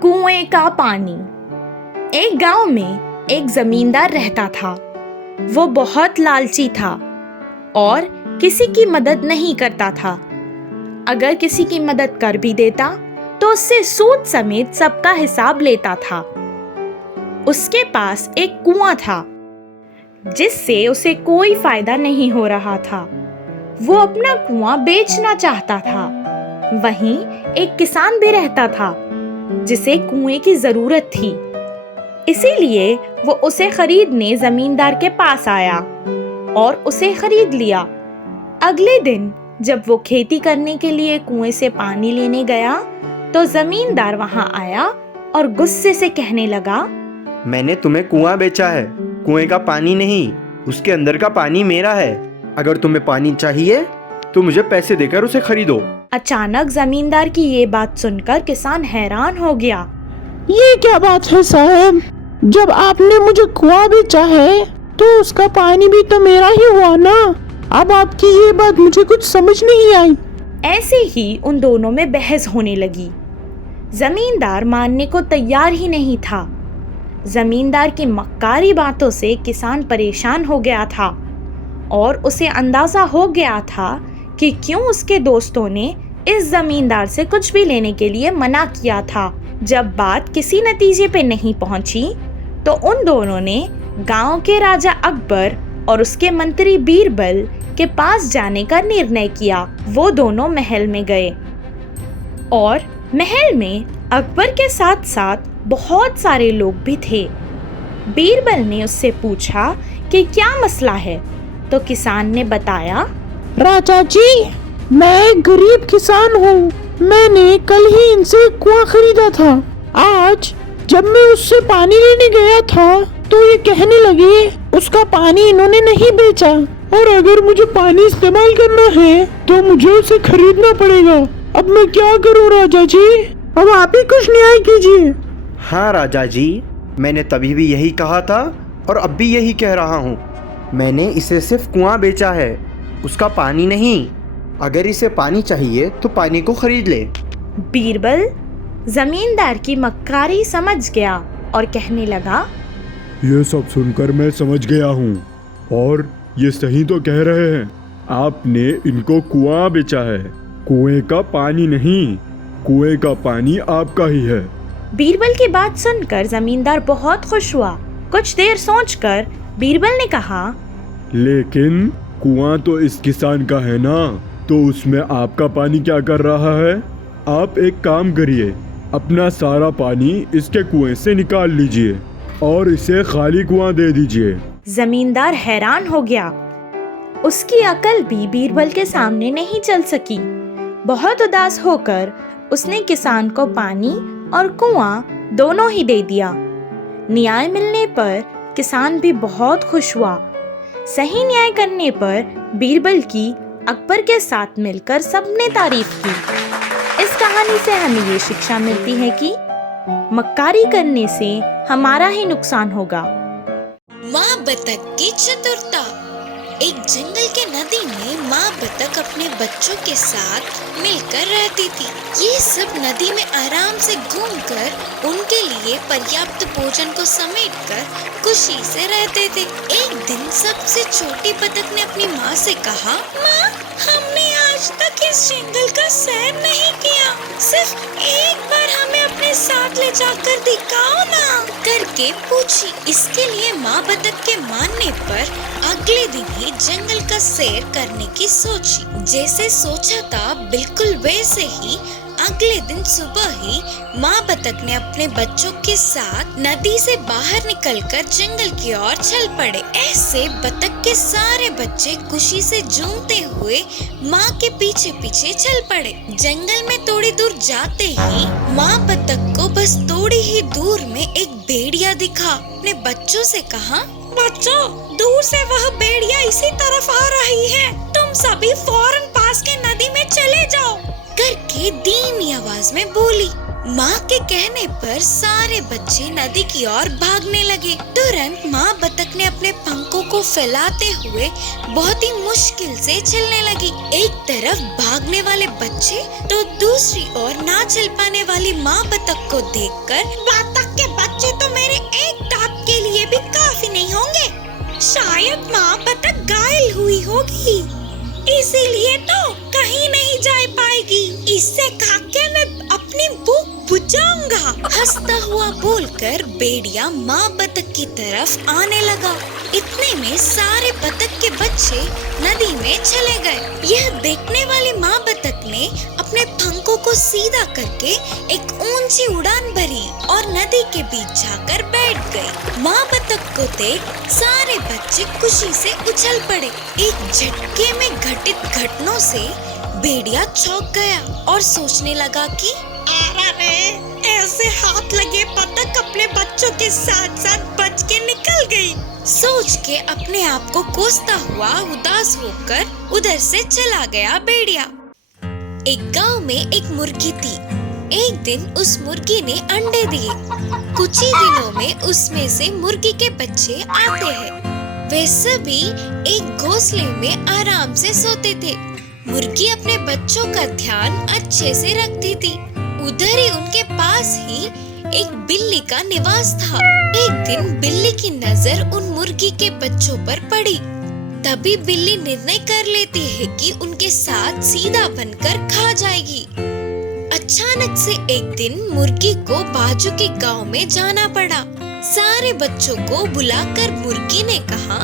कुएं का पानी। एक गांव में एक जमींदार रहता था। वो बहुत लालची था और किसी की मदद नहीं करता था। अगर किसी की मदद कर भी देता तो उससे सूद समेत सबका हिसाब लेता था। उसके पास एक कुआं था जिससे उसे कोई फायदा नहीं हो रहा था। वो अपना कुआं बेचना चाहता था। वहीं एक किसान भी रहता था जिसे कुएं की जरूरत थी। इसीलिए वो उसे खरीदने जमींदार के पास आया और उसे खरीद लिया। अगले दिन जब वो खेती करने के लिए कुएं से पानी लेने गया तो जमींदार वहां आया और गुस्से से कहने लगा, मैंने तुम्हें कुआं बेचा है, कुएं का पानी नहीं। उसके अंदर का पानी मेरा है। अगर तुम्हें पानी चाहिए तो मुझे पैसे देकर उसे खरीदो। अचानक जमींदार की ये बात सुनकर किसान हैरान हो गया। ये क्या बात है साहब? जब आपने मुझे कुआं बेचा है तो उसका पानी भी तो मेरा ही हुआ ना। अब आपकी ये बात मुझे कुछ समझ नहीं आई। ऐसे ही उन दोनों में बहस होने लगी। जमींदार मानने को तैयार ही नहीं था। जमींदार की मक्कारी बातों से किसान परेशान हो गया था और उसे अंदाजा हो गया था कि क्यों उसके दोस्तों ने इस जमींदार से कुछ भी लेने के लिए मना किया था। जब बात किसी नतीजे पे नहीं पहुंची तो उन दोनों ने गांव के राजा अकबर और उसके मंत्री बीरबल के पास जाने का निर्णय किया। वो दोनों महल में गए और महल में अकबर के साथ साथ बहुत सारे लोग भी थे। बीरबल ने उससे पूछा कि क्या मसला है, तो किसान ने बताया, राजा जी, मैं एक गरीब किसान हूँ। मैंने कल ही इनसे एक कुआं खरीदा था। आज जब मैं उससे पानी लेने गया था तो ये कहने लगे उसका पानी इन्होंने नहीं बेचा और अगर मुझे पानी इस्तेमाल करना है तो मुझे उसे खरीदना पड़ेगा। अब मैं क्या करूँ राजा जी? अब आप ही कुछ न्याय कीजिए। हाँ राजा जी, मैंने तभी भी यही कहा था और अब भी यही कह रहा हूँ। मैंने इसे सिर्फ कुआं बेचा है, उसका पानी नहीं। अगर इसे पानी चाहिए तो पानी को खरीद ले। बीरबल जमींदार की मक्कारी समझ गया और कहने लगा, ये सब सुनकर मैं समझ गया हूँ और ये सही तो कह रहे हैं। आपने इनको कुआं बेचा है, कुएं का पानी नहीं। कुएं का पानी आपका ही है। बीरबल की बात सुनकर जमींदार बहुत खुश हुआ। कुछ देर सोचकर बीरबल ने कहा, लेकिन कुआं तो इस किसान का है ना, तो उसमें आपका पानी क्या कर रहा है? आप एक काम करिए, अपना सारा पानी इसके कुएं से निकाल लीजिए और इसे खाली कुआं दे दीजिए। जमींदार हैरान हो गया। उसकी अकल भी बीरबल के सामने नहीं चल सकी। बहुत उदास होकर उसने किसान को पानी और कुआं दोनों ही दे दिया। न्याय मिलने पर किसान भी बहुत खुश हुआ। सही न्याय करने पर बीरबल की अकबर के साथ मिलकर सबने तारीफ की। इस कहानी से हमें ये शिक्षा मिलती है कि मक्कारी करने से हमारा ही नुकसान होगा। माँ बतख की चतुरता। एक जंगल के नदी में माँ बतख अपने बच्चों के साथ मिलकर रहती थी। ये सब नदी में आराम से घूमकर उनके लिए पर्याप्त भोजन को समेटकर खुशी से रहते थे। एक दिन सबसे छोटी बतख ने अपनी माँ से कहा, माँ, हमने आज तक इस जंगल का सैर नहीं किया। सिर्फ एक बार हमें अपने साथ ले जाकर दिखाओ ना, करके पूछी। इसके लिए माँ बतख के मानने पर अगले दिन ही जंगल का सैर करने की सोची। जैसे सोचा था बिल्कुल वैसे ही अगले दिन सुबह ही माँ बतख ने अपने बच्चों के साथ नदी से बाहर निकलकर जंगल की ओर चल पड़े। ऐसे बतख के सारे बच्चे खुशी से झूमते हुए माँ के पीछे पीछे चल पड़े। जंगल में थोड़ी दूर जाते ही माँ बतख को बस थोड़ी ही दूर में एक भेड़िया दिखा। अपने बच्चों से कहा, बच्चों, दूर से वह भेड़िया इसी तरफ आ रही है। तुम सभी फौरन पास के नदी में चले जाओ, करके धीमी आवाज में बोली। माँ के कहने पर सारे बच्चे नदी की ओर भागने लगे। तुरंत माँ बतख ने अपने पंखों को फैलाते हुए बहुत ही मुश्किल से चलने लगी। एक तरफ भागने वाले बच्चे तो दूसरी ओर ना चल पाने वाली माँ बतख को देखकर, बतख के बच्चे तो मेरे एक टाप के लिए भी काफी नहीं होंगे। शायद माँ बतख घायल हुई होगी, इसीलिए तो कहीं नहीं जा पाएगी। इससे खाके मैं अपनी भूख बुझाऊंगा। हंसता हुआ बोलकर भेड़िया माँ बतख की तरफ आने लगा। इतने में सारे बतख के बच्चे नदी में चले गए। यह देखने वाली माँ बतख ने अपने पंखों को सीधा करके एक ऊंची उड़ान भरी और नदी के बीच जाकर बैठ गई। माँ बतख को देख सारे बच्चे खुशी से उछल पड़े। एक झटके में घटित घटनाओं से भेड़िया चौंक गया और सोचने लगा कि ऐसे हाथ लगे बतख अपने बच्चों के साथ साथ बच के निकल गई। सोच के अपने आप को कोसता हुआ उदास होकर उधर से चला गया भेड़िया। एक गांव में एक मुर्गी थी। एक दिन उस मुर्गी ने अंडे दिए। कुछ ही दिनों में उसमें से मुर्गी के बच्चे आते हैं। वे सभी एक घोंसले में आराम से सोते थे। मुर्गी अपने बच्चों का ध्यान अच्छे से रखती थी। उधर ही उनके पास ही एक बिल्ली का निवास था। एक दिन बिल्ली की नजर उन मुर्गी के बच्चों पर पड़ी। तभी बिल्ली निर्णय कर लेती है कि उनके साथ सीधा बनकर खा जाएगी। अचानक से एक दिन मुर्गी को बाजू के गांव में जाना पड़ा। सारे बच्चों को बुलाकर मुर्गी ने कहा,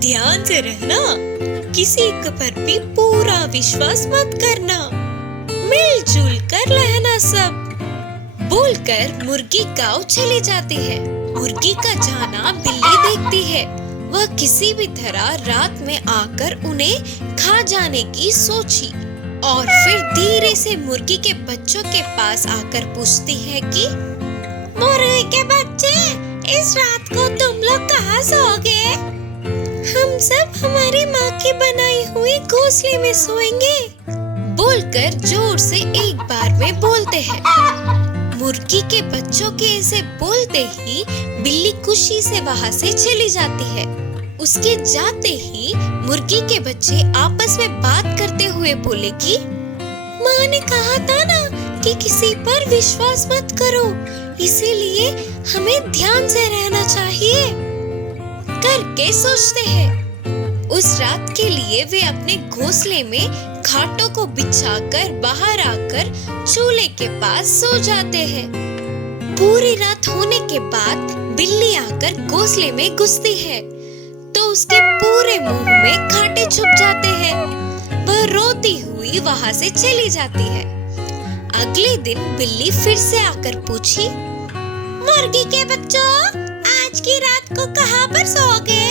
ध्यान से रहना, किसी पर भी पूरा विश्वास मत करना, मिलजुल कर रहना सब। बोलकर मुर्गी गांव चली जाती है। मुर्गी का जाना बिल्ली देखती है। वह किसी भी तरह रात में आकर उन्हें खा जाने की सोची और फिर धीरे से मुर्गी के बच्चों के पास आकर पूछती है कि मुर्गी के बच्चे, इस रात को तुम लोग कहाँ सोओगे? हम सब हमारी माँ की बनाई हुई घोंसले में सोएंगे। बोलकर जोर से एक बार में बोलते हैं। मुर्गी के बच्चों के ऐसे बोलते ही बिल्ली खुशी से वहाँ से चली जाती है। उसके जाते ही मुर्गी के बच्चे आपस में बात करते हुए बोले कि माँ ने कहा था ना कि किसी पर विश्वास मत करो, इसीलिए हमें ध्यान से रहना चाहिए करके सोचते हैं। उस रात के लिए वे अपने घोंसले में खाटों को बिछाकर बाहर आकर चूल्हे के पास सो जाते हैं। पूरी रात होने के बाद बिल्ली आकर घोंसले में घुसती है तो उसके पूरे मुंह में खाटे छुप जाते हैं। वह रोती हुई वहाँ से चली जाती है। अगले दिन बिल्ली फिर से आकर पूछी, मुर्गी के बच्चों, आज की रात को कहाँ पर सोओगे?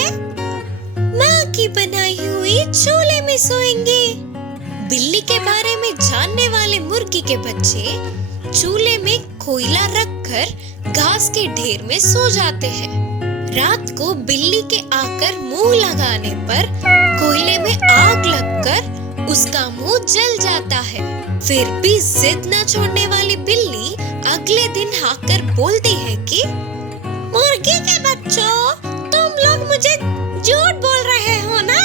माँ की बनाई हुई चूल्हे में सोएंगे। बिल्ली के बारे में जानने वाले मुर्गी के बच्चे चूल्हे में कोयला रखकर घास के ढेर में सो जाते हैं। रात को बिल्ली के आकर मुंह लगाने पर कोयले में आग लगकर उसका मुंह जल जाता है। फिर भी जिद न छोड़ने वाली बिल्ली अगले दिन आकर बोलती है कि मुर्गी के बच्चों, तुम लोग मुझे झूठ बोल रहे हो ना?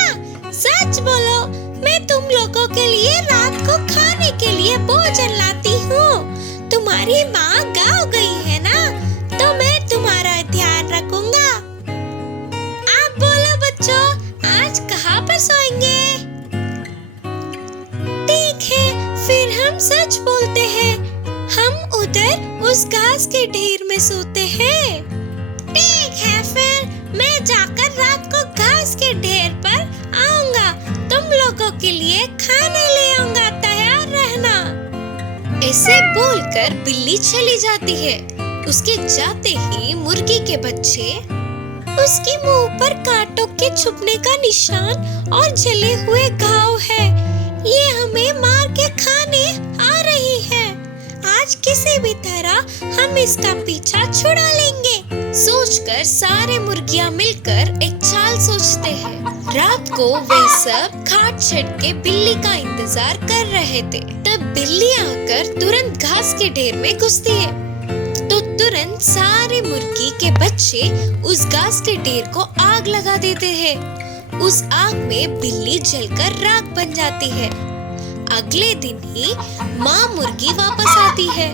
सच बोलो, मैं तुम लोगों के लिए रात को खाने के लिए भोजन लाती हूँ। तुम्हारी माँ गाँव गई है ना, तो मैं तुम्हारा ध्यान रखूंगा। आप बोलो बच्चों, आज कहाँ पर सोएंगे? ठीक है, फिर हम सच बोलते हैं, हम उधर उस घास के ढेर में सोते हैं। ठीक है, फिर मैं जाकर रात को घास के ढेर पर आऊंगा, तुम लोगों के लिए खाने ले आऊंगा, तैयार रहना। ऐसे बोलकर बिल्ली चली जाती है। उसके जाते ही मुर्गी के बच्चे, उसके मुंह पर कांटों के छुपने का निशान और जले हुए घाव है, ये हमें मार के खाने आ रही है। आज किसी भी तरह हम इसका पीछा छुड़ा लेंगे। सोचकर सारे मुर्गियां मिलकर एक चाल सोचते हैं। रात को वे सब खाट छत के बिल्ली का इंतजार कर रहे थे। तब बिल्ली आकर तुरंत घास के ढेर में घुसती है तो तुरंत सारे मुर्गी के बच्चे उस घास के ढेर को आग लगा देते हैं। उस आग में बिल्ली जलकर राख बन जाती है। अगले दिन ही माँ मुर्गी वापस आती है।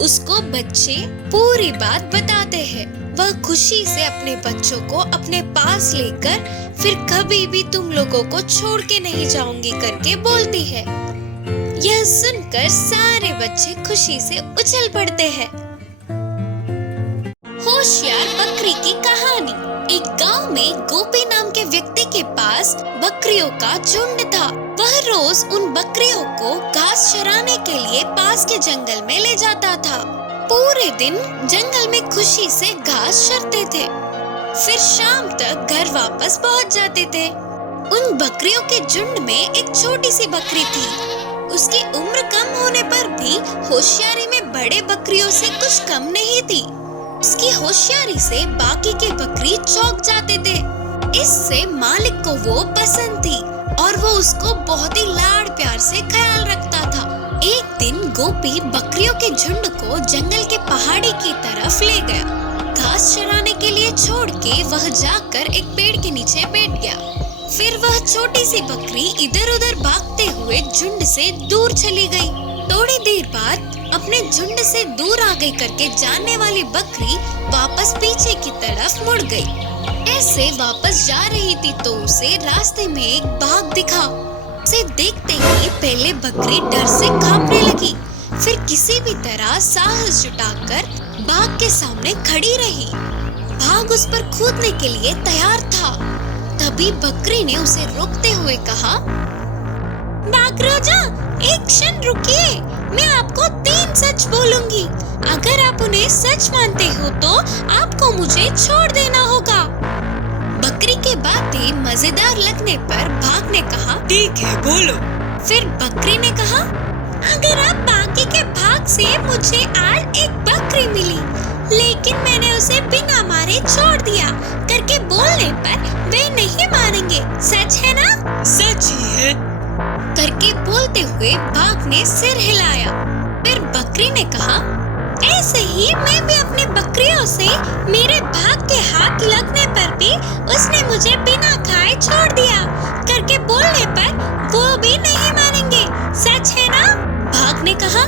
उसको बच्चे पूरी बात बताते हैं। वह खुशी से अपने बच्चों को अपने पास लेकर फिर कभी भी तुम लोगों को छोड़ के नहीं जाऊंगी करके बोलती है। यह सुनकर सारे बच्चे खुशी से उछल पड़ते हैं। होशियार बकरी की कहानी। एक गांव में गोपी नाम के व्यक्ति के पास बकरियों का झुंड था। वह रोज उन बकरियों को घास चराने के लिए पास के जंगल में ले जाता था। पूरे दिन जंगल में खुशी से घास चरते थे, फिर शाम तक घर वापस पहुंच जाते थे। उन बकरियों के झुंड में एक छोटी सी बकरी थी। उसकी उम्र कम होने पर भी होशियारी में बड़े बकरियों से कुछ कम नहीं थी। उसकी होशियारी से बाकी के बकरी चौंक जाते थे। इससे मालिक को वो पसंद थी और वो उसको बहुत ही लाड प्यार से ख्याल रखता था। एक दिन गोपी बकरियों के झुंड को जंगल के पहाड़ी की तरफ ले गया। घास चराने के लिए छोड़ के वह जाकर एक पेड़ के नीचे बैठ गया। फिर वह छोटी सी बकरी इधर उधर भागते हुए झुंड से दूर चली गई। थोड़ी देर बाद अपने झुंड से दूर आ गई करके जानने वाली बकरी वापस पीछे की तरफ मुड़ गई। ऐसे वापस जा रही थी तो उसे रास्ते में एक बाघ दिखा। उसे देखते ही पहले बकरी डर से कांपने लगी, फिर किसी भी तरह साहस जुटाकर बाघ के सामने खड़ी रही। बाघ उस पर कूदने के लिए तैयार था। तभी बकरी ने उसे रोकते हुए कहा, बाघ राजा, एक क्षण रुकिए, मैं आपको 3 सच बोलूंगी। अगर आप उन्हें सच मानते हो तो आपको मुझे छोड़ देना होगा। बकरी के बातें मजेदार लगने पर बाघ ने कहा, ठीक है बोलो। फिर बकरी ने कहा, अगर आप बाकी के भाग से मुझे आज एक बकरी मिली, लेकिन मैंने उसे बिना मारे छोड़ दिया करके बोलने पर वे नहीं मानेंगे, सच है ना? सच ही है करके बोलते हुए बाघ ने सिर हिलाया। फिर बकरी ने कहा, ऐसे ही मैं भी अपने बकरियों से मेरे भाग के हाथ लगने पर भी उसने मुझे बिना खाए छोड़ दिया करके बोलने पर वो भी नहीं मानेंगे, सच है ना? बाघ ने कहा,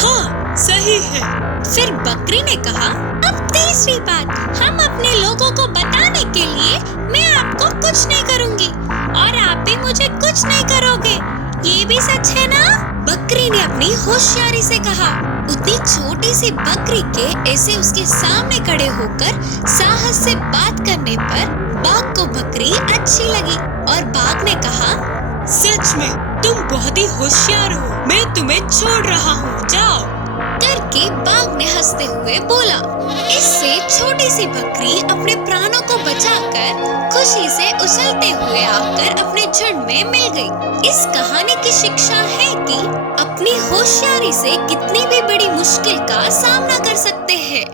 हाँ सही है। फिर बकरी ने कहा, अब तीसरी बात, हम अपने लोगों को बताने के लिए मैं आपको कुछ नहीं करूँगी और आप भी मुझे कुछ नहीं करोगे, ये भी सच है ना? बकरी ने अपनी होशियारी से कहा। उतनी छोटी सी बकरी के ऐसे उसके सामने खड़े होकर साहस से बात करने पर बाघ को बकरी अच्छी लगी और बाघ ने कहा, सच में तुम बहुत ही होशियार हो, मैं तुम्हें छोड़ रहा हूँ, जाओ करके बाघ ने हंसते हुए बोला। इससे छोटी सी बकरी अपने प्राणों को बचाकर खुशी से उछलते हुए आकर अपने झुंड में मिल गई। इस कहानी की शिक्षा है कि अपनी होशियारी से कितनी भी बड़ी मुश्किल का सामना कर सकते हैं।